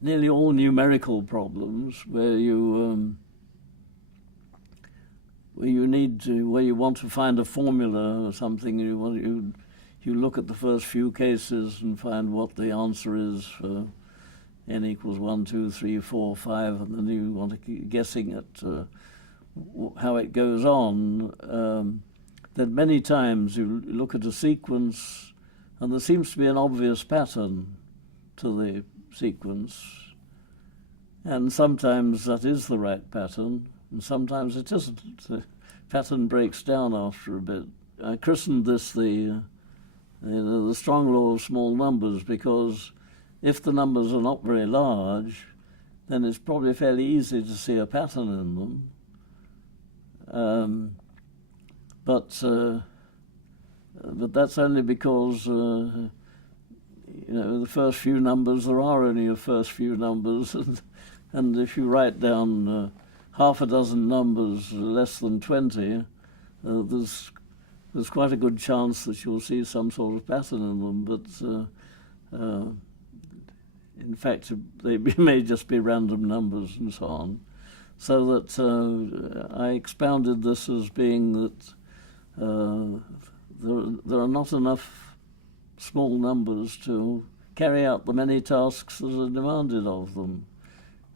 nearly all numerical problems where you where you want to find a formula or something. You look at the first few cases and find what the answer is for n equals 1, 2, 3, 4, 5, and then you want to keep guessing at how it goes on. That many times you look at a sequence and there seems to be an obvious pattern to the sequence, and sometimes that is the right pattern, and sometimes it isn't. The pattern breaks down after a bit. I christened this the strong law of small numbers, because if the numbers are not very large, then it's probably fairly easy to see a pattern in them. But that's only because the first few numbers, there are only the first few numbers, and if you write down half a dozen numbers less than 20, there's quite a good chance that you'll see some sort of pattern in them. But in fact, they may just be random numbers and so on. So that I expounded this as being that there are not enough small numbers to carry out the many tasks that are demanded of them.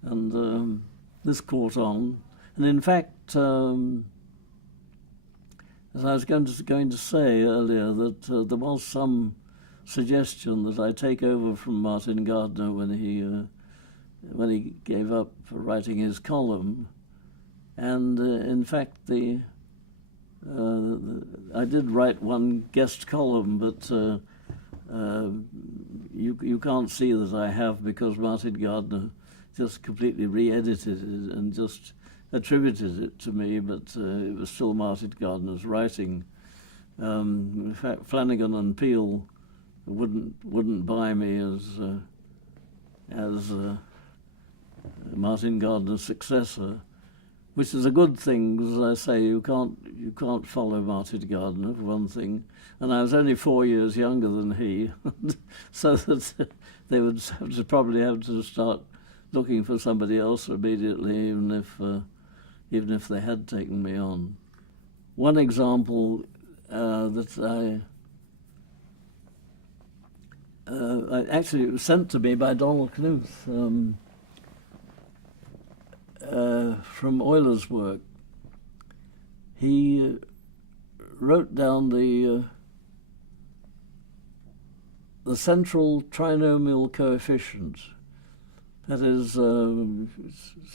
And this caught on. And in fact, as I was going to say earlier, that there was some suggestion that I take over from Martin Gardner when he gave up writing his column, and in fact I did write one guest column, but you can't see that I have, because Martin Gardner just completely re-edited it and just attributed it to me, but it was still Martin Gardner's writing. In fact, Flanagan and Peel wouldn't buy me as Martin Gardner's successor, which is a good thing, because, as I say, you can't follow Martin Gardner, for one thing, and I was only 4 years younger than he, so that they would probably have to start looking for somebody else immediately, even if they had taken me on. One example that actually it was sent to me by Donald Knuth from Euler's work. He wrote down the central trinomial coefficient. That is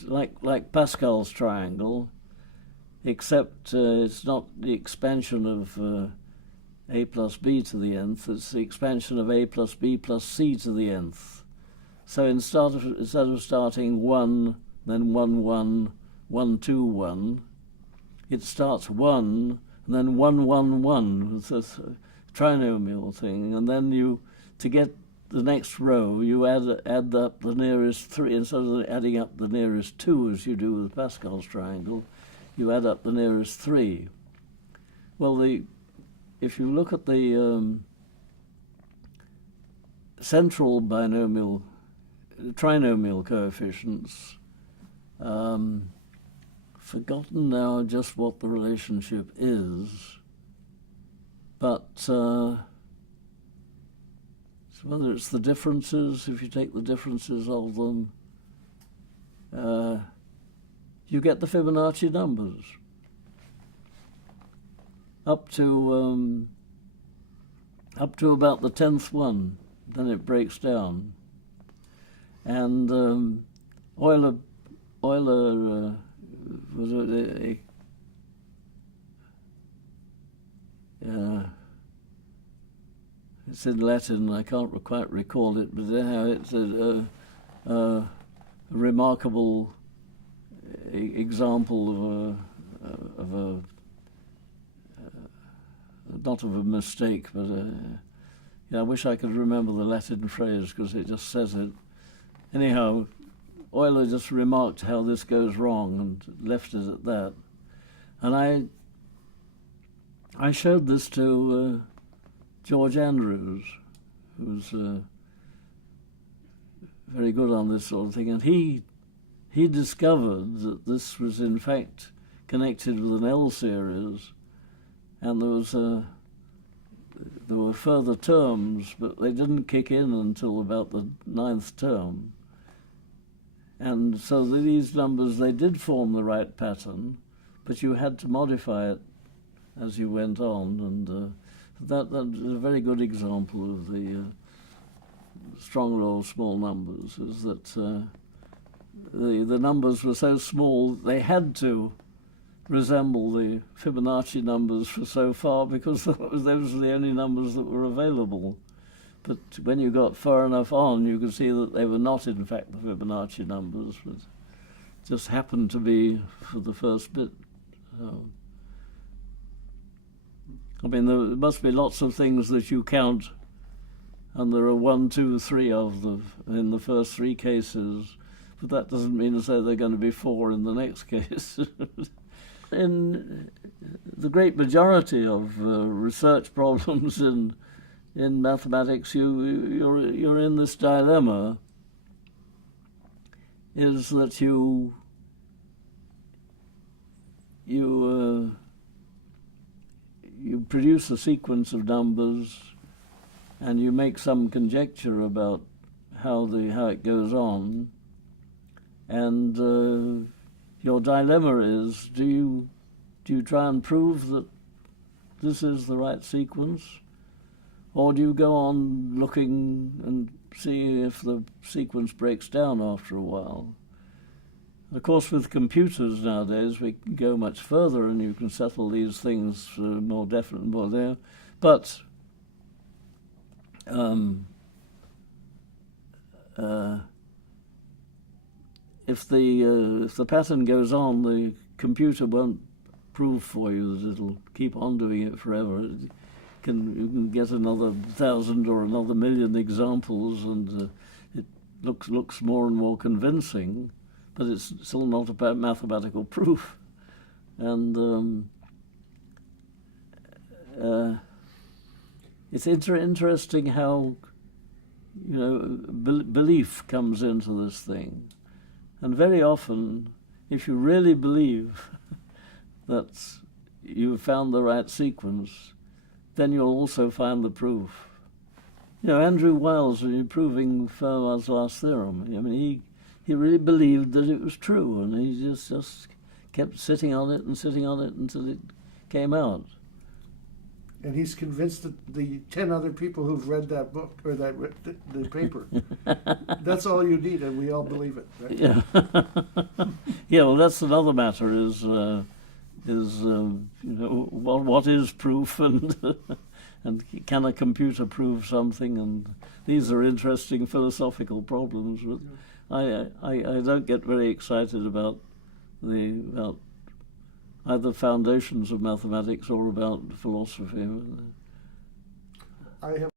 like Pascal's triangle, except it's not the expansion of a plus b to the nth, it's the expansion of a plus b plus c to the nth. So instead of starting 1, then 1, 1, 1, 2, 1, it starts 1, and then 1, 1, 1. It's a trinomial thing. And then to get the next row, you add up the nearest 3, instead of adding up the nearest 2 as you do with Pascal's triangle, you add up the nearest 3. Well, if you look at the central trinomial coefficients, forgotten now just what the relationship is, but whether it's the differences, if you take the differences of them, you get the Fibonacci numbers up to about the 10th one. Then it breaks down, and Euler was it's in Latin, I can't quite recall it, but anyhow, it's a remarkable example of a not of a mistake, but I wish I could remember the Latin phrase, because it just says it. Anyhow, Euler just remarked how this goes wrong and left it at that. And I showed this to George Andrews, who's very good on this sort of thing, and he discovered that this was in fact connected with an L series, and there were further terms, but they didn't kick in until about the 9th term. And so these numbers, they did form the right pattern, but you had to modify it as you went on, and that is a very good example of the strong law of small numbers, is that the numbers were so small they had to resemble the Fibonacci numbers for so far, because those were the only numbers that were available. But when you got far enough on, you could see that they were not in fact the Fibonacci numbers, but just happened to be for the first bit. I mean, there must be lots of things that you count, and there are 1, 2, 3 of them in the first 3 cases, but that doesn't mean to say they're going to be 4 in the next case. In the great majority of research problems in mathematics, you're in this dilemma, is that you produce a sequence of numbers, and you make some conjecture about how it goes on, and your dilemma is: do you try and prove that this is the right sequence, or do you go on looking and see if the sequence breaks down after a while? Of course, with computers nowadays, we can go much further, and you can settle these things more definitely, more there. But if the pattern goes on, the computer won't prove for you that it'll keep on doing it forever. You can get another 1,000 or another 1,000,000 examples, and it looks more and more convincing, but it's still not a mathematical proof. And it's interesting how belief comes into this thing. And very often, if you really believe that you've found the right sequence, then you'll also find the proof. Andrew Wiles, when he was proving Fermat's last theorem, I mean, he really believed that it was true, and he just kept sitting on it until it came out. And he's convinced that the 10 other people who've read that book, or the paper, that's all you need, and we all believe it, right? Yeah. Yeah, well, that's another matter, is what is proof, and and can a computer prove something? And these are interesting philosophical problems. But I don't get very excited about either foundations of mathematics or about philosophy. I have